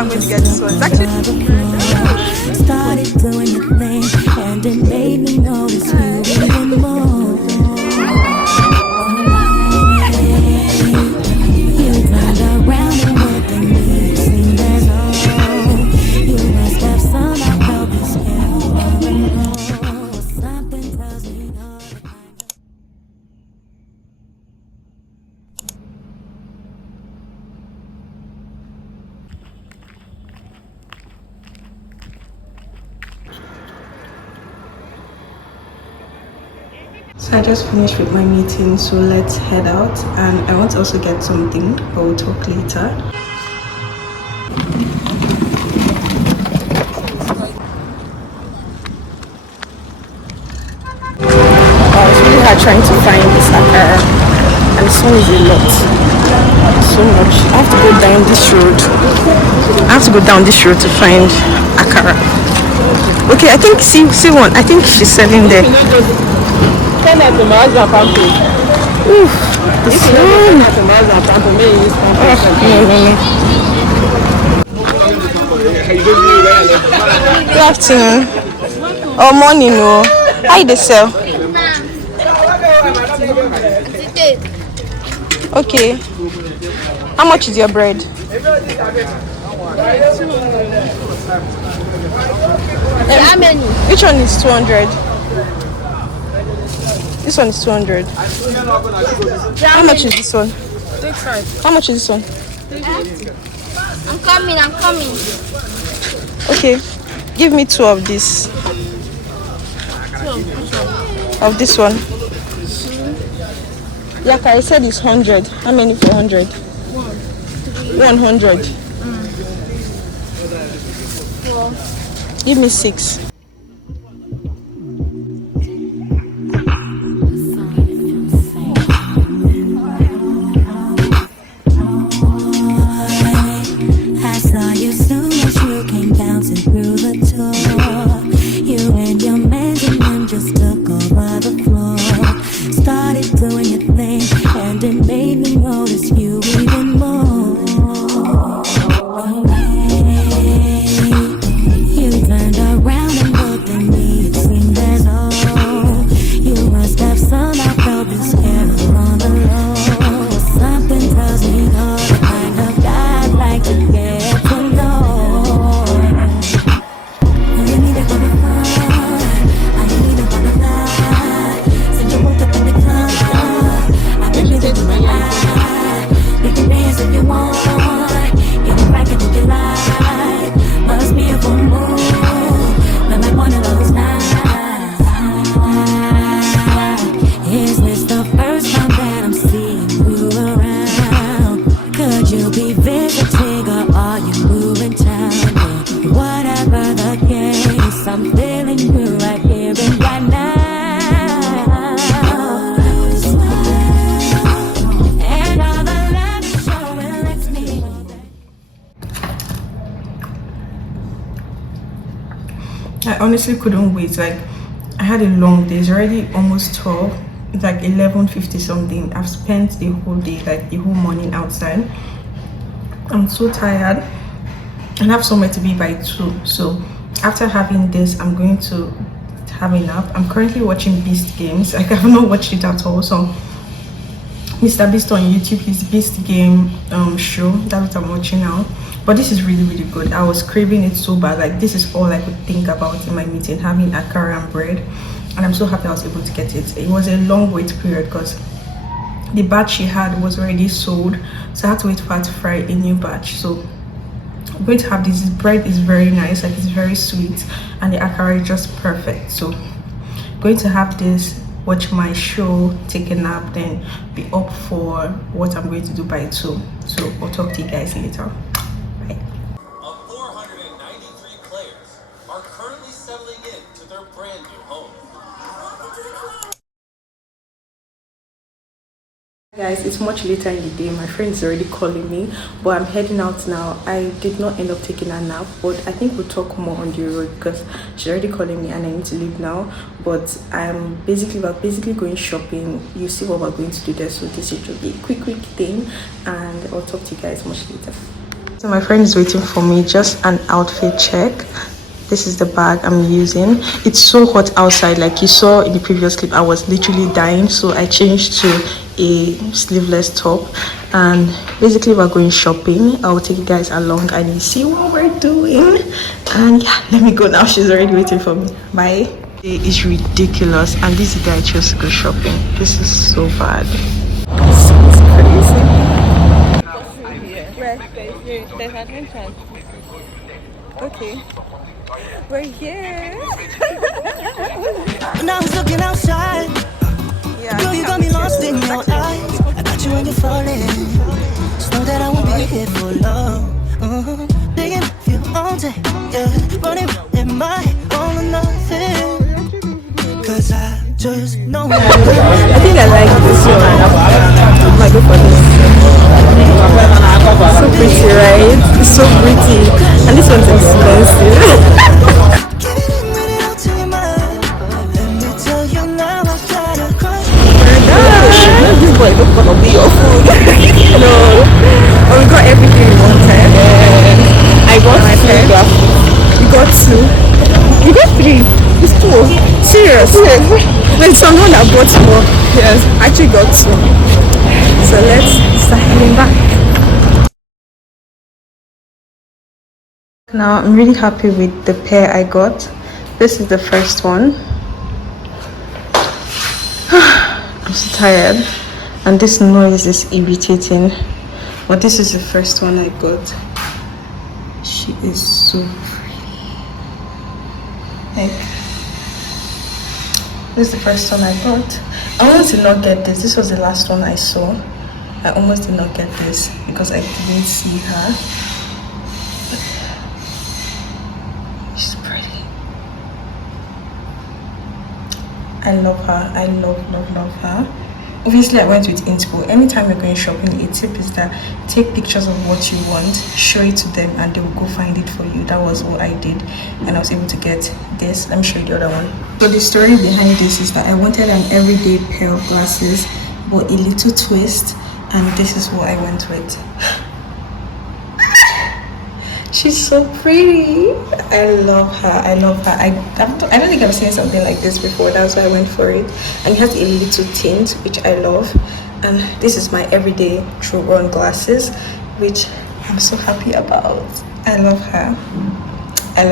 I'm going to get this one. It's actually started doing your thing, and it made me notice you even more. You turned around and looked at me, seemed as though you must have somehow felt this hell. Something tells me you're the kind of So I just finished with my meeting, so let's head out. And I want to also get something, but we'll talk later. It's really hard trying to find this akara, and this one is a lot. So much. I have to go down this road. I have to go down this road to find akara. Okay, I think see one. I think she's selling there. Oof, this one. Good afternoon. Oh, morning, no. How they sell? Okay. How much is your bread? How many? Which one is 200? This one is 200. How much is this one? 35. How much is this one? I'm coming. Okay. Give me 2 of this. Of this one. Yeah, I said it's 100. How many for 100? 100. Give me 6. I saw you soon as you came bouncing through the door. You and your man just took over the floor. Started doing your thing, and it made me notice you even more. You turned around and looked at me. It seemed as though you must have somehow felt this hell on the low. Something tells me you're the kind of guy I'd like to get to know. You need to go to fun. I need to go to fly. So you woke up in the club. I can live it in my eye. We can dance if you want. Get it back into your life. Must be a full moon. When like one of those nights. Is this the first time that I'm seeing you around? Could you be visiting or are you moving town? Yeah. Whatever the case, I'm feeling you right here and right now. And all the love you show will let me know. I honestly couldn't wait. Like, I had a long day. It's already almost 12. It's like 11:50 something. I've spent the whole day, like the whole morning outside. I'm so tired and I have somewhere to be by 2. So after having this, I'm going to have a nap. I'm currently watching Beast Games. Like, I've not watched it at all. So Mr. Beast on YouTube, his Beast Game show, that's what I'm watching now. But this is really, really good. I was craving it so bad. Like, this is all I could think about in my meeting, having akara and bread. And I'm so happy I was able to get it. It was a long wait period because the batch she had was already sold, so I had to wait for her to fry a new batch. So I'm going to have this. This bread is very nice, like it's very sweet, and the akara is just perfect. So I'm going to have this, watch my show, take a nap, then be up for what I'm going to do by 2. So I'll talk to you guys later. Bye. Of 493 players are currently settling into their brand new home. Guys, it's much later in the day. My friend is already calling me, but I'm heading out now. I did not end up taking a nap, but I think we'll talk more on the road because she's already calling me and I need to leave now. But we're basically going shopping. You see what we're going to do there, so this is just a quick thing, and I'll talk to you guys much later. So my friend is waiting for me, just an outfit check. This is the bag I'm using. It's so hot outside, like you saw in the previous clip. I was literally dying, so I changed to a sleeveless top, and basically we're going shopping. I'll take you guys along and you see what we're doing. And yeah, let me go now. She's already waiting for me. Bye. It is ridiculous, and this is the day I chose to go shopping. This is so bad. It's crazy. There's adventure. Okay. We're here. When I was looking outside, girl, you got me lost in your eyes. I got you when you're falling. Just know that I won't be here for long. Digging for you all day, yeah. Running in my all or nothing. Cause I just know. I think I like this one. I might go for this. So pretty, right? It's so pretty. And this one's expensive. This boy not gonna be your food. No. But we got everything we wanted. I got two glasses. You got two. You got three. It's two. Serious? Wait, someone that bought more. Yes, I actually got two. So let's start heading back. Now I'm really happy with the pair I got. This is the first one. I'm so tired, and this noise is irritating, but this is the first one I got. She is so pretty. Like, this is the first one I got. I almost did not get this. This was the last one I saw. I almost did not get this because I didn't see her. She's pretty. I love her. I love her. Obviously, I went with inspo. Anytime you're going shopping, a tip is that take pictures of what you want, show it to them, and they will go find it for you. That was what I did, and I was able to get this. Let me show you the other one. So the story behind this is that I wanted an everyday pair of glasses, but a little twist, and this is what I went with. She's so pretty. I love her. I don't think I've seen something like this before. That's why I went for it. And it has a little tint, which I love. And this is my everyday true run glasses, which I'm so happy about. I love her. I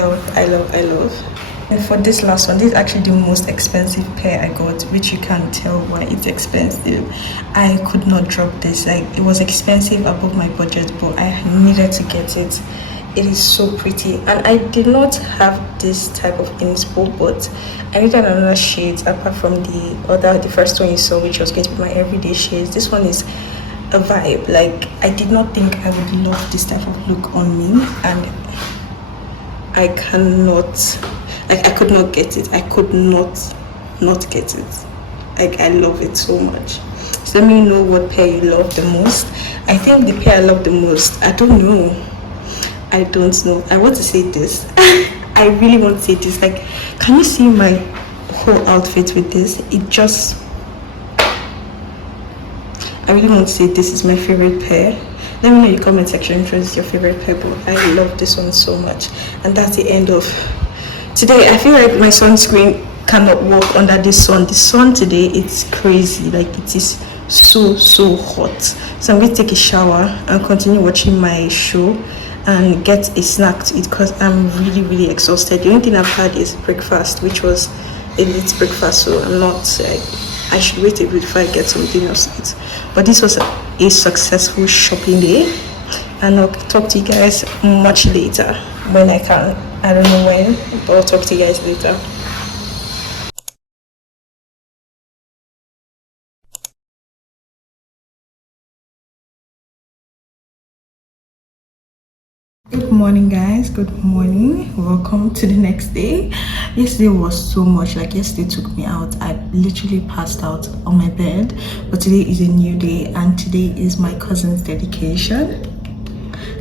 love. And for this last one, this is actually the most expensive pair I got, which you can't tell why it's expensive. I could not drop this. Like, it was expensive, above my budget, but I needed to get it. It is so pretty, and I did not have this type of inspo, but I needed another shade apart from the first one you saw, which was going to be my everyday shades. This one is a vibe. Like, I did not think I would love this type of look on me, and I could not get it. I could not get it. Like, I love it so much. So let me know what pair you love the most. I think the pair I love the most, I don't know. I want to say this. I really want to say this. Like, can you see my whole outfit with this? I really want to say this is my favorite pair. Let me know in the comment section which is your favorite pair, but I love this one so much. And that's the end of today. I feel like my sunscreen cannot work under this sun. The sun today, it's crazy. Like, it is so hot. So I'm going to take a shower and continue watching my show and get a snack to eat because I'm really exhausted. The only thing I've had is breakfast, which was a late breakfast, so I'm not I should wait a bit before I get something else to eat. But this was a successful shopping day, and I'll talk to you guys much later when I can. I don't know when, but I'll talk to you guys later. Good morning, guys. Good morning. Welcome to the next day. Yesterday was so much. Like, yesterday took me out. I literally passed out on my bed. But today is a new day, and today is my cousin's dedication.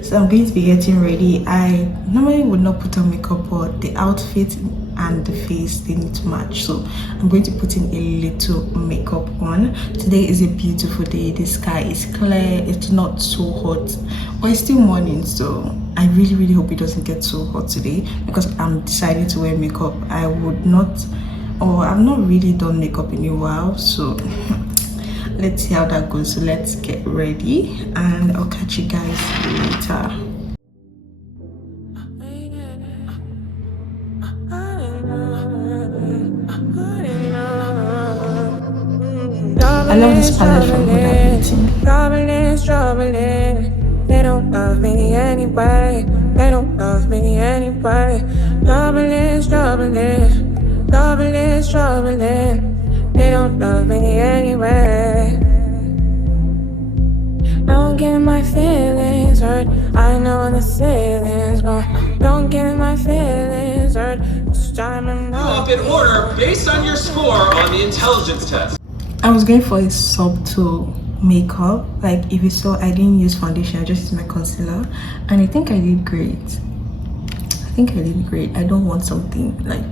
So I'm going to be getting ready. I normally would not put on makeup, but the outfit and the face, they need to match, so I'm going to put in a little makeup on. Today is a beautiful day. The sky is clear, it's not so hot, but it's still morning, so I really hope it doesn't get so hot today, because I'm deciding to wear makeup. I would not, or I've not really done makeup in a while, so let's see how that goes. So let's get ready and I'll catch you guys later. I love this palette from Huda Beauty. Troubling. They don't love me anyway. They don't love me anyway. Troubling. They don't love me anyway. Don't get my feelings hurt. I know the ceiling's gone. Don't get my feelings hurt. This time I'm not. Up in order based on your score on the intelligence test. I was going for a subtle makeup. Like if you saw, I didn't use foundation, I just used my concealer, and I think I did great. I don't want something like,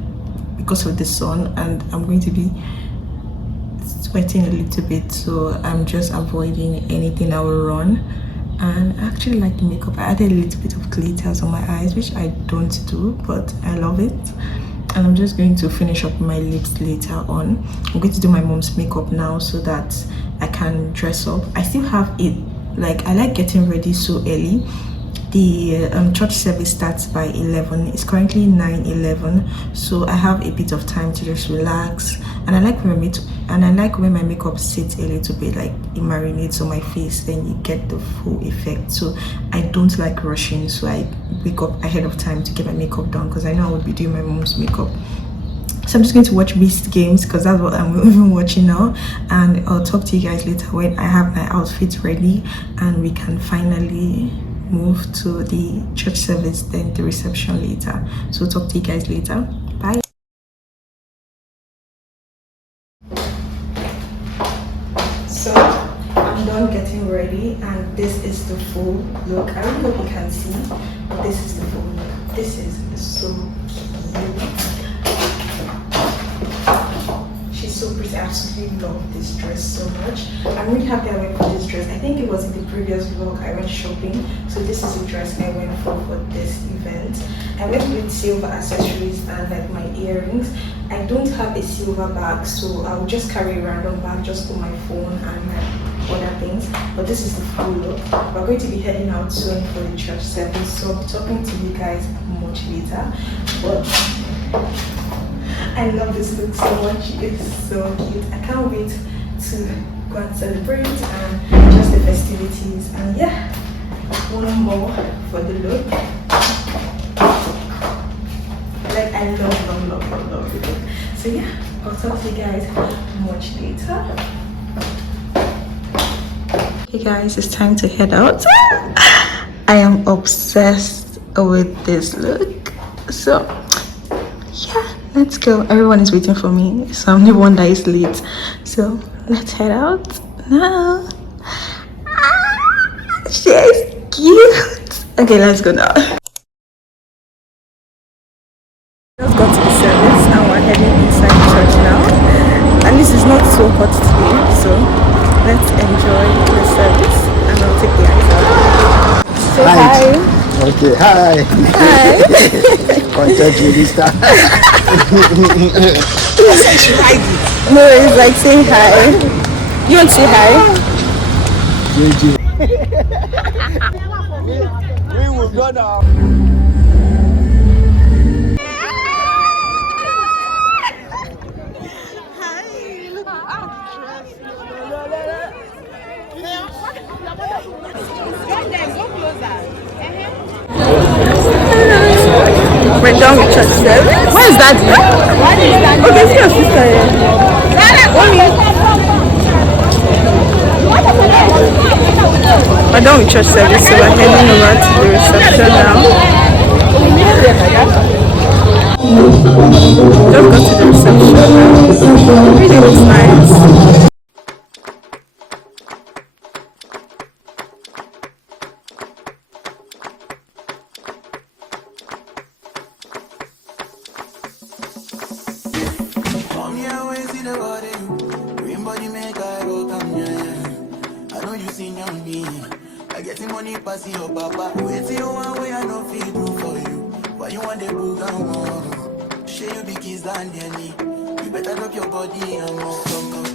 because of the sun and I'm going to be sweating a little bit, so I'm just avoiding anything that will run. And I actually like the makeup. I added a little bit of glitters on my eyes, which I don't do, but I love it. And I'm just going to finish up my lips later on. I'm going to do my mom's makeup now so that I can dress up. I still have it, like I like getting ready so early. The church service starts by 11. It's currently 9:11, so I have a bit of time to just relax. And I like when my makeup sits a little bit, like it marinates on my face, then you get the full effect. So I don't like rushing, so I wake up ahead of time to get my makeup done, because I know I would be doing my mom's makeup. So I'm just going to watch Beast Games, because that's what I'm even watching now, and I'll talk to you guys later when I have my outfit ready and we can finally move to the church service, then the reception later. So talk to you guys later. Bye. So I'm done getting ready, and this is the full look. I don't know if you can see, but this is the full look. This is so cute. She's so pretty. I absolutely love this dress so much. I'm really happy I went for this dress. I think it was in the previous vlog I went shopping, so this is the dress I went for this event. I went with silver accessories and like my earrings. I don't have a silver bag, so I'll just carry a random bag just for my phone and my other things. But this is the full look. We're going to be heading out soon for the church service, so I'll be talking to you guys much later. But I love this look so much. It's so cute. I can't wait to go and celebrate and just the festivities. And yeah, one more for the look. Like I love the look. So yeah, I'll talk to you guys much later. Hey guys, it's time to head out. I am obsessed with this look. So yeah, let's go. Everyone is waiting for me, so I'm the one that is late. So let's head out now. She's cute. Okay, let's go now. Just got to the service and we're heading inside the church now. And this is not so hot today, so let's enjoy the service and I'll take the eyes out. Say hi. Okay, hi. Hi. Contact you this time. No, it's like saying hi. You want to say hi? We will go now. We're done with church service. Where is that? Okay, see your sister here. We're done with church service, so we're heading over to the reception now. Just got to the reception now. Really looks nice. on me. I get the money pass your papa. Wait till you one way I no feel do for you. Why you want the book and one? Share you be kiss than Danny. You better drop your body and walk.